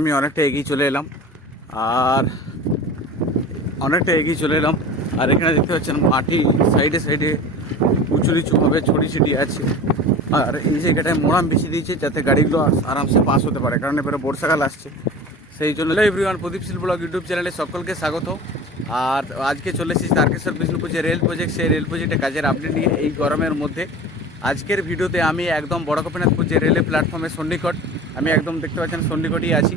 আমি অনেকটা এগিয়ে চলে এলাম আর এখানে দেখতে পাচ্ছেন মাটি সাইডে সাইডে উঁচু নিচুভাবে ছড়িয়ে ছিটিয়ে আছে। আর এই জায়গাটায় মোড়াম বেশি দিয়েছে যাতে গাড়িগুলো আরামসে পাস হতে পারে, কারণ এবারে বর্ষাকাল আসছে। সেই জন্য এভরিওয়ান, প্রদীপ শীল ব্লগ ইউটিউব চ্যানেলে সকলকে স্বাগত। আর আজকে চলে এসেছি তারকেশ্বর বিষ্ণুপুর যে রেল প্রজেক্ট, সেই রেল প্রজেক্টে কাজের আপডেট নিয়ে এই গরমের মধ্যে। আজকের ভিডিওতে আমি একদম বড় গোপীনাথপুর যে রেলের প্ল্যাটফর্মের সন্নিকট, আমি একদম দেখতে পাচ্ছেন সন্নিকটই আছি।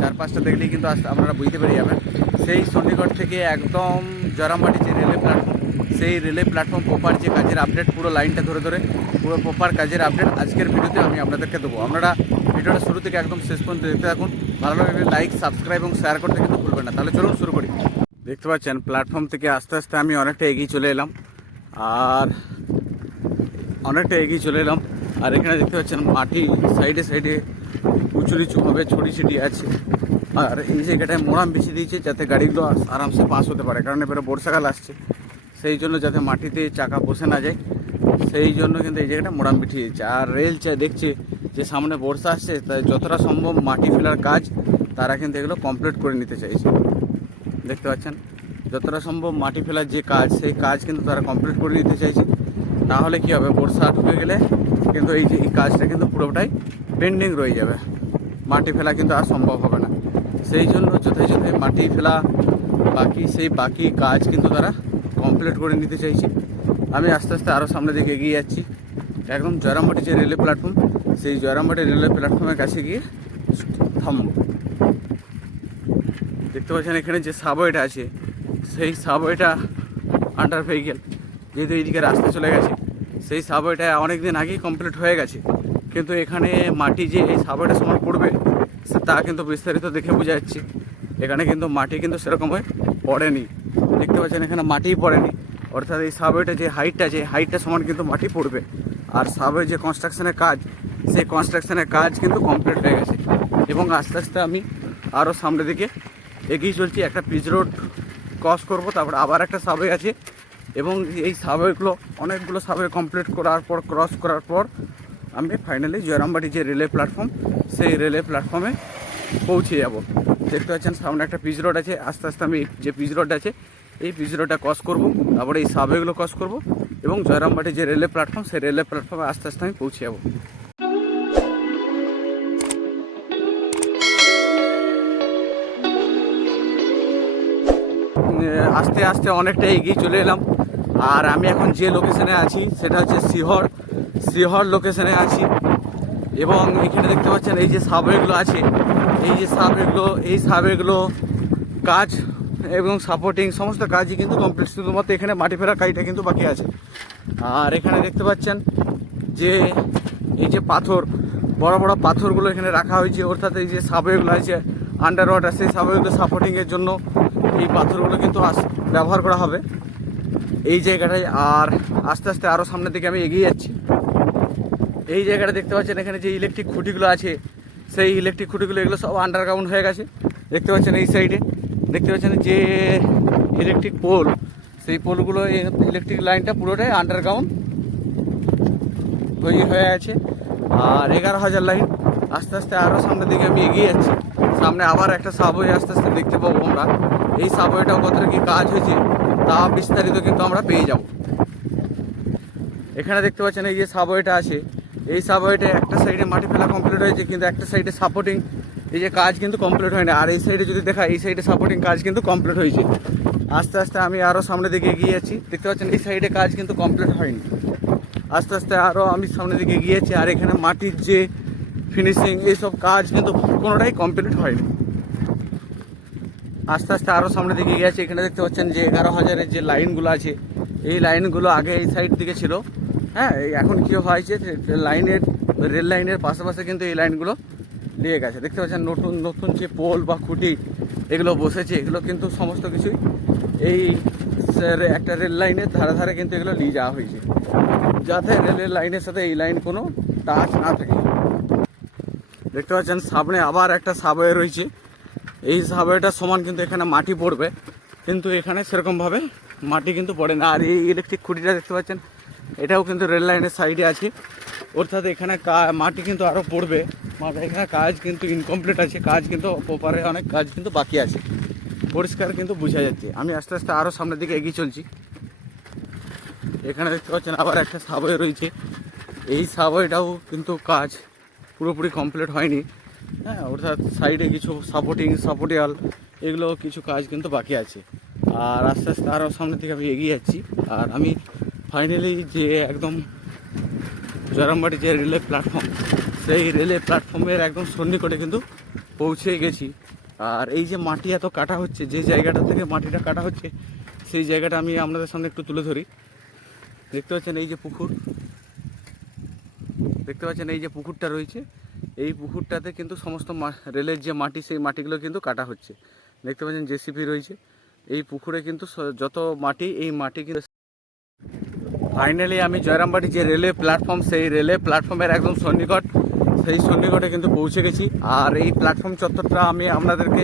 চারপাশটা দেখলেই কিন্তু আপনারা বুঝতে পেরে যাবেন। সেই সন্নিকট থেকে একদম জয়রামবাটি যে রেলের প্ল্যাটফর্ম, সেই রেলের প্ল্যাটফর্ম প্রপার যে কাজের আপডেট, পুরো লাইনটা ধরে ধরে পুরো প্রপার কাজের আপডেট আজকের ভিডিওতে আমি আপনাদেরকে দেবো। আপনারা ভিডিওটা শুরু থেকে একদম শেষ পর্যন্ত দেখতে থাকুন। ভালো লাগলে লাইক, সাবস্ক্রাইব এবং শেয়ার করতে কিন্তু ভুলবেন না। তাহলে চলুন শুরু করি। দেখতে পাচ্ছেন প্ল্যাটফর্ম থেকে আস্তে আস্তে আমি অনেকটা এগিয়ে চলে এলাম আর এখানে দেখতে পাচ্ছেন মাটি সাইডে সাইডে উঁচু নিচুভাবে ছড়িয়ে ছিটিয়ে আছে। আর এই জায়গাটায় মোড়াম বেশি দিয়েছে যাতে গাড়িগুলো আরামসে পাস হতে পারে, কারণ এবারে বর্ষাকাল আসছে। সেই জন্য যাতে মাটিতে চাকা বসে না যায়, সেই জন্য কিন্তু এই জায়গাটা মোড়াম বিঠিয়ে দিয়েছে। আর রেল দেখছে যে সামনে বর্ষা আসছে, তাই যতটা সম্ভব মাটি ফেলার কাজ তারা কিন্তু এগুলো কমপ্লিট করে নিতে চাইছে। দেখতে পাচ্ছেন যতটা সম্ভব মাটি ফেলার যে কাজ, সেই কাজ কিন্তু তারা কমপ্লিট করে নিতে চাইছে। না হলে কী হবে, বর্ষা ঢুকে গেলে কিন্তু এই কাজটা কিন্তু পুরোটাই পেন্ডিং রয়ে যাবে, মাটি ফেলা কিন্তু আর সম্ভব হবে না। সেই জন্য যথাযথ মাটি ফেলা বাকি কাজ কিন্তু তারা কমপ্লিট করে নিতে চাইছে। আমি আস্তে আস্তে আরও সামনের দিকে এগিয়ে যাচ্ছি। একদম জয়রামবাটি যে রেলওয়ে প্ল্যাটফর্ম, সেই জয়রামবাটি রেলওয়ে প্ল্যাটফর্মের কাছে গিয়ে থামব। দেখতে পাচ্ছেন এখানে যে সাবওয়েটা আছে, সেই সাবওয়েটা আন্ডার ভেহিকেল, যেহেতু এইদিকে রাস্তা চলে গেছে, সেই সাবওয়েটা অনেক দিন আগেই কমপ্লিট হয়ে গেছে। কিন্তু এখানে মাটি যে এই সাবওয়েটার সময় পড়বে তা কিন্তু বিস্তারিত দেখে বোঝা যাচ্ছে। এখানে কিন্তু মাটি কিন্তু সেরকমভাবে পড়েনি। দেখতে পাচ্ছেন এখানে মাটিই পড়েনি, অর্থাৎ এই সাবওয়েটা যে হাইটটা সমান কিন্তু মাটি পড়বে। আর সাবওয়ে যে কনস্ট্রাকশনের কাজ, সেই কনস্ট্রাকশনের কাজ কিন্তু কমপ্লিট হয়ে গেছে। এবং আস্তে আস্তে আমি আরও সামনের দিকে এগিয়ে চলছি। একটা পিচ রোড ক্রস করবো, তারপর আবার একটা সাবওয়ে আছে। এবং এই সাবওয়েগুলো অনেকগুলো সাবওয়ে কমপ্লিট ক্রস করার পর আমি ফাইনালি জয়রামবাটি যে রেলওয়ে প্ল্যাটফর্ম, সেই রেলওয়ে প্ল্যাটফর্মে পৌঁছে যাব। দেখতে পাচ্ছেন সামনে একটা পিচ রোড আছে। আস্তে আস্তে আমি যে পিচ রোড আছে, এই পিচ রোডটা ক্রস করবো, তারপরে এই সাবওয়েগুলো ক্রস করবো এবং জয়রামবাটি যে রেলওয়ে প্ল্যাটফর্ম, সেই রেলওয়ে প্ল্যাটফর্মে আস্তে আস্তে আমি পৌঁছে যাব। আস্তে আস্তে অনেকটা এগিয়ে চলে এলাম। আর আমি এখন যে লোকেশনে আছি সেটা হচ্ছে শিহর লোকেশনে আছি। এবং এখানে দেখতে পাচ্ছেন এই যে সাবওয়েগুলো আছে, এই সাবওয়েগুলো কাজ এবং সাপোর্টিং সমস্ত কাজই কিন্তু কমপ্লিট। শুধুমাত্র এখানে মাটি ফেলার কাজটা কিন্তু বাকি আছে। আর এখানে দেখতে পাচ্ছেন যে এই যে বড় বড় পাথরগুলো এখানে রাখা হয়েছে, অর্থাৎ এই যে সাবওয়েগুলো আছে আন্ডার ওয়াটার, সেই সাবওয়েগুলো সাপোর্টিংয়ের জন্য এই পাথরগুলো কিন্তু ব্যবহার করা হবে এই জায়গাটায়। আর আস্তে আস্তে আরও সামনের দিকে আমি এগিয়ে যাচ্ছি। এই জায়গাটা দেখতে পাচ্ছেন এখানে যে ইলেকট্রিক খুঁটিগুলো আছে, সেই ইলেকট্রিক খুঁটিগুলো এগুলো সব আন্ডারগ্রাউন্ড হয়ে গেছে। দেখতে পাচ্ছেন এই সাইডে দেখতে পাচ্ছেন যে ইলেকট্রিক পোল, সেই পোলগুলো ইলেকট্রিক লাইনটা পুরোটাই আন্ডারগ্রাউন্ড হয়ে আছে। আর 11,000 লাইন। আস্তে আস্তে আরও সামনের দিকে আমি এগিয়ে যাচ্ছি। সামনে আবার একটা সাবওয়ে আস্তে আস্তে দেখতে পাবো আমরা। এই সাবওয়েটাও কতটা কি কাজ হয়েছে তা বিস্তারিত কিন্তু আমরা পেয়ে যাব। এখানে দেখতে পাচ্ছেন এই যে সাবওয়েটা আছে, এই সাবওয়েটা একটা সাইডে মাটি ফেলা কমপ্লিট হয়েছে, কিন্তু একটা সাইডে সাপোর্টিং এই যে কাজ কিন্তু কমপ্লিট হয়নি। আর এই সাইডে যদি দেখা, এই সাইডে সাপোর্টিং কাজ কিন্তু কমপ্লিট হয়েছে। আস্তে আস্তে আমি আরও সামনের দিকে এগিয়ে যাচ্ছি। দেখতে পাচ্ছেন এই সাইডে কাজ কিন্তু কমপ্লিট হয়নি। আস্তে আস্তে আরও আমি সামনের দিকে এগিয়ে যাচ্ছি। আর এখানে মাটির যে ফিনিশিং, এইসব কাজ কিন্তু কোনোটাই কমপ্লিট হয়নি। আস্তে আস্তে আরও সামনের দিকে এগিয়ে যাচ্ছে। এখানে দেখতে পাচ্ছেন যে 11,000-এর যে লাইনগুলো আছে, এই লাইনগুলো আগে এই সাইড দিকে ছিল। হ্যাঁ, এখন কী হয়েছে, রেল লাইনের পাশাপাশি কিন্তু এই লাইনগুলো দিয়ে গেছে। দেখতে পাচ্ছেন নতুন নতুন যে পোল বা খুঁটি এগুলো বসেছে, এগুলো কিন্তু সমস্ত কিছুই এই একটা রেল লাইনের ধারে ধারে কিন্তু এগুলো নিয়ে যাওয়া হয়েছে, যাতে রেলের লাইনের সাথে এই লাইন কোনো টাচ না থাকে। দেখতে পাচ্ছেন সামনে আবার একটা সাবওয়ে রয়েছে। এই সাবওয়েটার সমান কিন্তু এখানে মাটি পড়বে, কিন্তু এখানে সেরকমভাবে মাটি কিন্তু পড়ে না। আর এই ইলেকট্রিক খুঁটিটা দেখতে পাচ্ছেন, এটাও কিন্তু রেল লাইনের সাইডে আছে, অর্থাৎ এখানে মাটি কিন্তু আরও পড়বে। মাথায় কাজ কিন্তু ইনকমপ্লিট আছে, কাজ কিন্তু প্রপারে অনেক কাজ কিন্তু বাকি আছে, পরিষ্কার কিন্তু বোঝা যাচ্ছে। আমি আস্তে আস্তে আরও সামনের দিকে এগিয়ে চলছি। এখানে দেখতে পাচ্ছেন আবার একটা সাবওয়ে রয়েছে, এই সাবওয়েটাও কিন্তু কাজ পুরোপুরি কমপ্লিট হয়নি। হ্যাঁ, অর্থাৎ সাইডে কিছু সাপোর্টিয়াল এগুলো কিছু কাজ কিন্তু বাকি আছে। আর আস্তে আস্তে আরও সামনের দিকে আমি এগিয়ে যাচ্ছি। আর আমি ফাইনালি যে একদম জয়রামবাটি যে রেলওয়ে প্ল্যাটফর্ম, সেই রেলওয়ে প্ল্যাটফর্মের একদম সন্নিকটে কিন্তু পৌঁছে গেছি। আর এই যে মাটি এত কাটা হচ্ছে, যে জায়গাটা থেকে মাটিটা কাটা হচ্ছে সেই জায়গাটা আমি আপনাদের সামনে একটু তুলে ধরি। দেখতে পাচ্ছেন এই যে পুকুর, দেখতে পাচ্ছেন এই যে পুকুরটা রয়েছে, এই পুকুরটাতে কিন্তু সমস্ত রেলের যে মাটি সেই মাটিগুলো কিন্তু কাটা হচ্ছে। দেখতে পাচ্ছেন জেসিপি রয়েছে, এই পুকুরে কিন্তু যত মাটি, এই মাটি কিন্তু ফাইনালি আমি জয়রামবাটি যে রেলওয়ে প্ল্যাটফর্ম, সেই রেলওয়ে প্ল্যাটফর্মের একদম সন্নিকট, সেই সন্নিকটে কিন্তু পৌঁছে গেছি। আর এই প্ল্যাটফর্ম চত্বরটা আমি আপনাদেরকে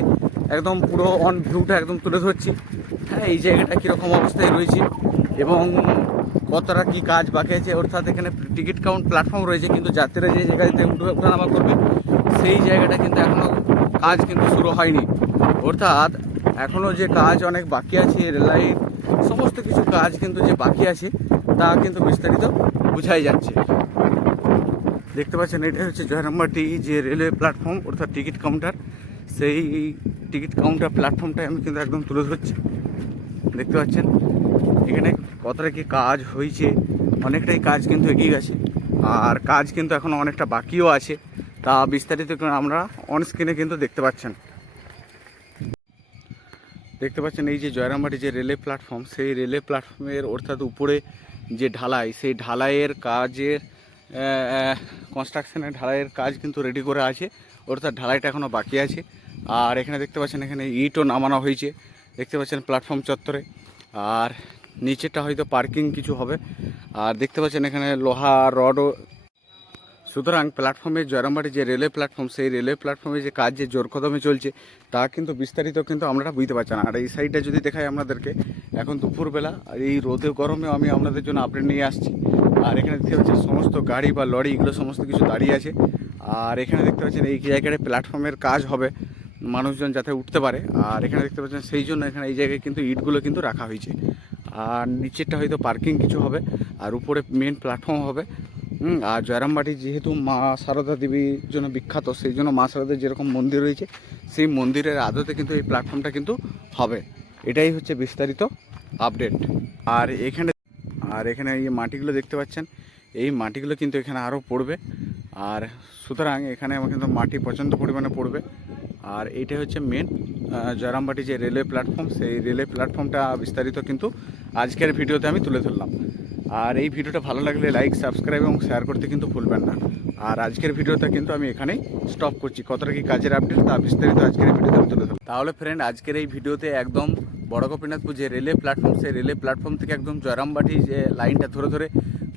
একদম পুরো অন ভিউটা একদম তুলে ধরছি। হ্যাঁ, এই জায়গাটা কীরকম অবস্থায় রয়েছে এবং কতটা কী কাজ বাকি আছে। অর্থাৎ এখানে টিকিট কাউন্ট প্ল্যাটফর্ম রয়েছে, কিন্তু যাত্রীরা যে জায়গাতে ওঠানামা করবে সেই জায়গাটা কিন্তু এখনও কাজ কিন্তু শুরু হয়নি। অর্থাৎ এখনও যে কাজ অনেক বাকি আছে, রেললাইন সমস্ত কিছু কাজ কিন্তু যে বাকি আছে তা কিন্তু বিস্তারিত বোঝাই যাচ্ছে। দেখতে পাচ্ছেন এটা হচ্ছে জয়রামবাটি যে রেলওয়ে প্ল্যাটফর্ম, অর্থাৎ টিকিট কাউন্টার। সেই টিকিট কাউন্টার প্ল্যাটফর্মটাই আমি কিন্তু একদম তুলে ধরছি। দেখতে পাচ্ছেন এখানে কতটা কি কাজ হয়েছে, অনেকটাই কাজ কিন্তু এগিয়ে গেছে। আর কাজ কিন্তু এখনও অনেকটা বাকিও আছে, তা বিস্তারিত আমরা অন স্ক্রিনে কিন্তু দেখতে পাচ্ছেন। দেখতে পাচ্ছেন এই যে জয়রামবাটি যে রেলওয়ে প্ল্যাটফর্ম, সেই রেলওয়ে প্ল্যাটফর্মের অর্থাৎ উপরে যে ঢালাই, সেই ঢালাইয়ের কাজের কনস্ট্রাকশনের ঢালাইয়ের কাজ কিন্তু রেডি করে আছে, অর্থাৎ ঢালাইটা এখনও বাকি আছে। আর এখানে দেখতে পাচ্ছেন এখানে ইটও নামানো হয়েছে, দেখতে পাচ্ছেন প্ল্যাটফর্ম চত্বরে। আর নিচেটা হয়তো পার্কিং কিছু হবে। আর দেখতে পাচ্ছেন এখানে লোহা রডও। সুতরাং প্ল্যাটফর্মে জয়রামবাটি যে রেলওয়ে প্ল্যাটফর্ম, সেই রেলওয়ে প্ল্যাটফর্মে যে কাজ যে জোর কদমে চলছে তা কিন্তু বিস্তারিত কিন্তু আপনারা বুঝতে পারছেন। আর এই সাইডটা যদি দেখাই আপনাদেরকে, এখন দুপুরবেলা আর এই রোদে গরমেও আমি আপনাদের জন্য আপডেট নিয়ে আসছি। আর এখানে দেখতে পাচ্ছেন সমস্ত গাড়ি বা লরি এগুলো সমস্ত কিছু দাঁড়িয়ে আছে। আর এখানে দেখতে পাচ্ছেন এই জায়গায় প্ল্যাটফর্মের কাজ হবে, মানুষজন যাতে উঠতে পারে। আর এখানে দেখতে পাচ্ছেন সেই জন্য এখানে এই জায়গায় কিন্তু ইটগুলো কিন্তু রাখা হয়েছে। আর নিচেরটা হয়তো পার্কিং কিছু হবে, আর উপরে মেন প্ল্যাটফর্ম হবে। আর জয়রামবাটি যেহেতু মা সারদা দেবীর জন্য বিখ্যাত, সেই জন্য মা সারদার যেরকম মন্দির রয়েছে, সেই মন্দিরের আদতে কিন্তু এই প্ল্যাটফর্মটা কিন্তু হবে। এটাই হচ্ছে বিস্তারিত আপডেট। আর এখানে এই মাটিগুলো দেখতে পাচ্ছেন, এই মাটিগুলো কিন্তু এখানে আরও পড়বে। আর সুতরাং এখানে আমার কিন্তু মাটি প্রচণ্ড পরিমাণে পড়বে। আর এইটা হচ্ছে মেন জয়রামবাটি যে রেলওয়ে প্ল্যাটফর্ম, সেই রেলওয়ে প্ল্যাটফর্মটা বিস্তারিত কিন্তু আজকের ভিডিওতে আমি তুলে ধরলাম। আর এই ভিডিওটা ভালো লাগলে লাইক, সাবস্ক্রাইব এবং শেয়ার করতে কিন্তু ভুলবেন না। আর আজকের ভিডিওটা কিন্তু আমি এখানেই স্টপ করছি। কতটা কি কাজের আপডেট তা বিস্তারিত আজকের এই ভিডিওতে আমি তুলে ধরলাম। তাহলে ফ্রেন্ড, আজকের এই ভিডিওতে একদম বড় গোপীনাথপুর যে রেলওয়ে প্ল্যাটফর্ম, সেই রেলওয়ে প্ল্যাটফর্ম থেকে একদম জয়রামবাটি যে লাইনটা ধরে ধরে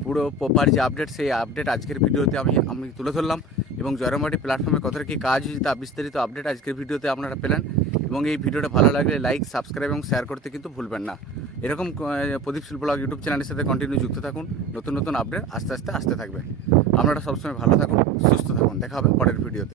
পুরো প্রপার যে আপডেট, সেই আপডেট আজকের ভিডিওতে আমি তুলে ধরলাম। এবং জয়রামবাটি প্ল্যাটফর্মে কতটা কি কাজ হয়েছে তা বিস্তারিত আপডেট আজকের ভিডিওতে আপনারা পেলেন। এবং এই ভিডিওটা ভালো লাগলে লাইক, সাবস্ক্রাইব এবং শেয়ার করতে কিন্তু ভুলবেন না। এরকম প্রদীপ শীল ব্লগ ইউটিউব চ্যানেলের সাথে কন্টিনিউ যুক্ত থাকুন। নতুন নতুন আপডেট আস্তে আস্তে আসতে থাকবে। আপনারা সবসময় ভালো থাকুন, সুস্থ থাকুন। দেখা হবে পরের ভিডিওতে।